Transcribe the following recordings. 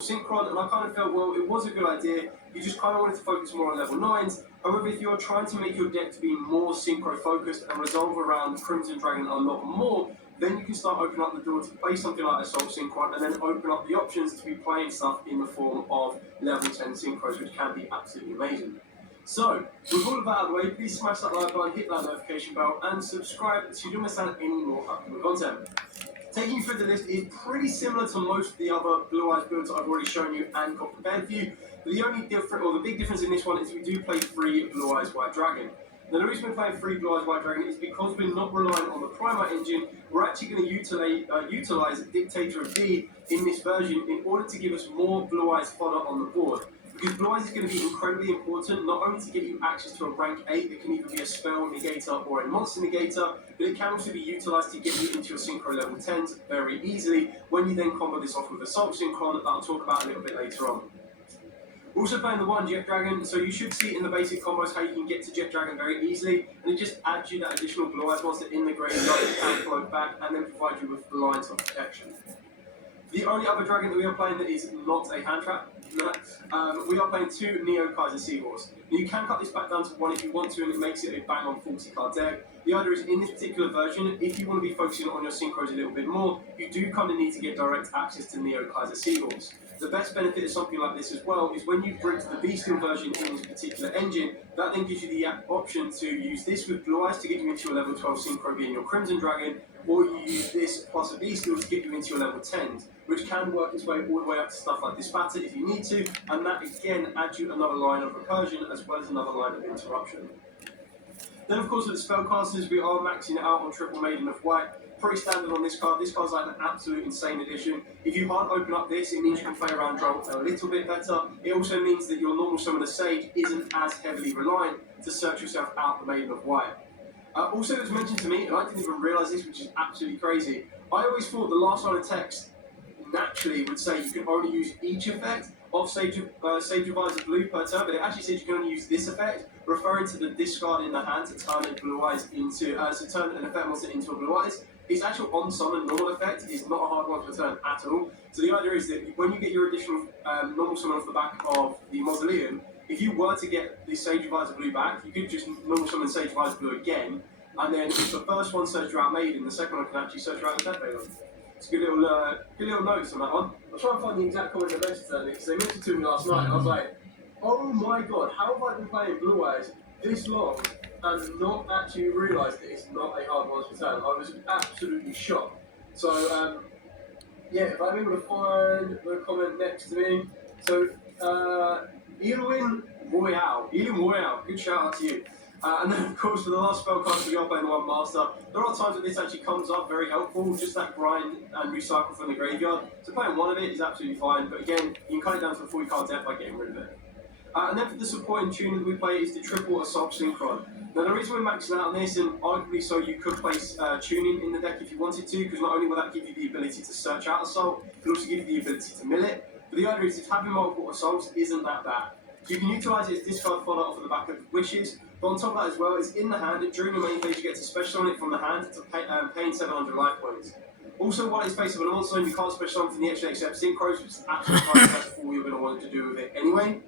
Synchron, and I kind of felt, well, it was a good idea. You just kind of wanted to focus more on level 9s. However, if you're trying to make your deck to be more synchro focused and resolve around Crimson Dragon a lot more, then you can start opening up the door to play something like Assault Synchron, and then open up the options to be playing stuff in the form of level 10 synchros, which can be absolutely amazing. So, with all of that out of the way, please smash that like button, hit that notification bell, and subscribe so you don't miss out on any more upcoming content. Taking you through the list is pretty similar to most of the other Blue Eyes builds I've already shown you and got prepared for you. But the only different, or the big difference in this one is we do play 3 Blue Eyes White Dragon. Now the reason we're playing 3 Blue Eyes White Dragon is because we're not relying on the Primer engine. We're actually going to utilize Dictator of D in this version in order to give us more Blue Eyes fodder on the board. Because Blue Eyes is going to be incredibly important, not only to get you access to a rank 8 that can either be a spell negator or a monster negator, but it can also be utilised to get you into your synchro level 10s very easily when you then combo this off with Assault Synchron that I'll talk about a little bit later on. We're also playing the 1 Jet Dragon, so you should see in the basic combos how you can get to Jet Dragon very easily, and it just adds you that additional Blue Eyes monster in the graveyard that can float back and then provide you with lines of protection. The only other dragon that we are playing that is not a hand trap, we are playing 2 Neo Kaiser Seahorse. Now you can cut this back down to 1 if you want to, and it makes it a bang on 40 card deck. The idea is in this particular version, if you want to be focusing on your synchros a little bit more, you do kind of need to get direct access to Neo Kaiser Seahorse. The best benefit of something like this as well is when you bring the Bestial version in this particular engine, that then gives you the option to use this with Blue Eyes to get you into your level 12 synchro being your Crimson Dragon, or you use this plus a Bestial to get you into your level 10s, which can work its way all the way up to stuff like Dispatter if you need to, and that again adds you another line of recursion as well as another line of interruption. Then of course with the spellcasters, we are maxing it out on Triple Maiden of White. Pretty standard on this card. This card's like an absolute insane addition. If you can't open up this, it means you can play around Droll a little bit better. It also means that your normal Summoner Sage isn't as heavily reliant to search yourself out the Maiden of White. Also, it was mentioned to me, and I didn't even realise this, which is absolutely crazy. I always thought the last line of text naturally would say you can only use each effect of Sage Advisor Blue per turn, but it actually says you can only use this effect, referring to the discard in the hand to turn a Blue Eyes into, to turn an effect monster into a Blue Eyes. Its actual on-summon normal effect is not a hard one to return at all. So the idea is that when you get your additional normal summon off the back of the Mausoleum, if you were to get the Sage Advisor Blue back, you could just normal summon Sage Advisor Blue again, and then if the first one search you out Maiden, the second one can actually search you out the Death Veiler. It's a good little notes on that one. I'll try and find the exact comment they mentioned to me, because they mentioned to me last night, and I was like, oh my god, how have I been playing Blue Eyes this long and not actually realised that it's not a hard one to return? I was absolutely shocked. So, yeah, if I'm able to find the comment next to me. So, Elim Royale, good shout out to you. And then, of course, for the last spellcaster, we are playing the 1 Master. There are times that this actually comes up very helpful, just that grind and recycle from the graveyard. So playing 1 of it is absolutely fine, but again, you can cut it down to a 40 card deck by getting rid of it. And then for the supporting tuner that we play is the triple Assault Synchron. Now the reason we're maxing out on this, and arguably so you could place tuning in the deck if you wanted to, because not only will that give you the ability to search out Assault, it will also give you the ability to mill it. But the idea is that having multiple Assaults isn't that bad. So you can utilise it as discard fodder off of the back of Wishes, but on top of that as well, is in the hand, during your main phase you get to special summon it from the hand to paying 700 life points. Also, while it's face of an monster, you can't special summon from the extra except Synchros, which is absolutely fine, that's all you're going to want to do with it anyway.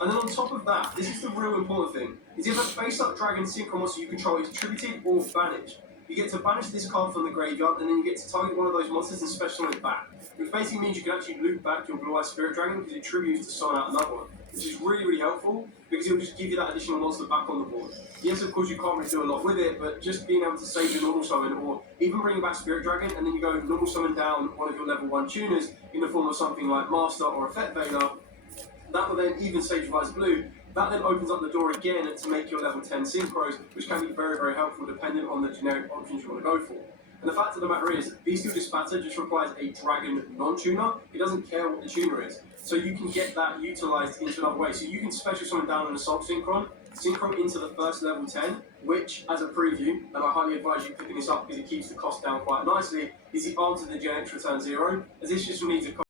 And then on top of that, this is the real important thing, is if a face-up dragon synchro monster you control is tributed or banished, you get to banish this card from the graveyard, and then you get to target one of those monsters and special summon it back. Which basically means you can actually loop back your Blue Eyes Spirit Dragon because it tributes to summon out another one. Which is really, really helpful, because it'll just give you that additional monster back on the board. Yes, of course, you can't really do a lot with it, but just being able to save your normal summon, or even bringing back Spirit Dragon, and then you go normal summon down one of your level 1 tuners in the form of something like Master or Effect Veiler, that will then even Sage Advisor Blue. That then opens up the door again to make your level 10 synchros, which can be very, very helpful depending on the generic options you want to go for. And the fact of the matter is, Bestial Dispatter just requires a dragon non-tuner. It doesn't care what the tuner is. So you can get that utilised into another way. So you can special summon down an Assault Synchron into the first level 10, which, as a preview, and I highly advise you picking this up because it keeps the cost down quite nicely, is the answer to the Gen X Return 0, as this just needs a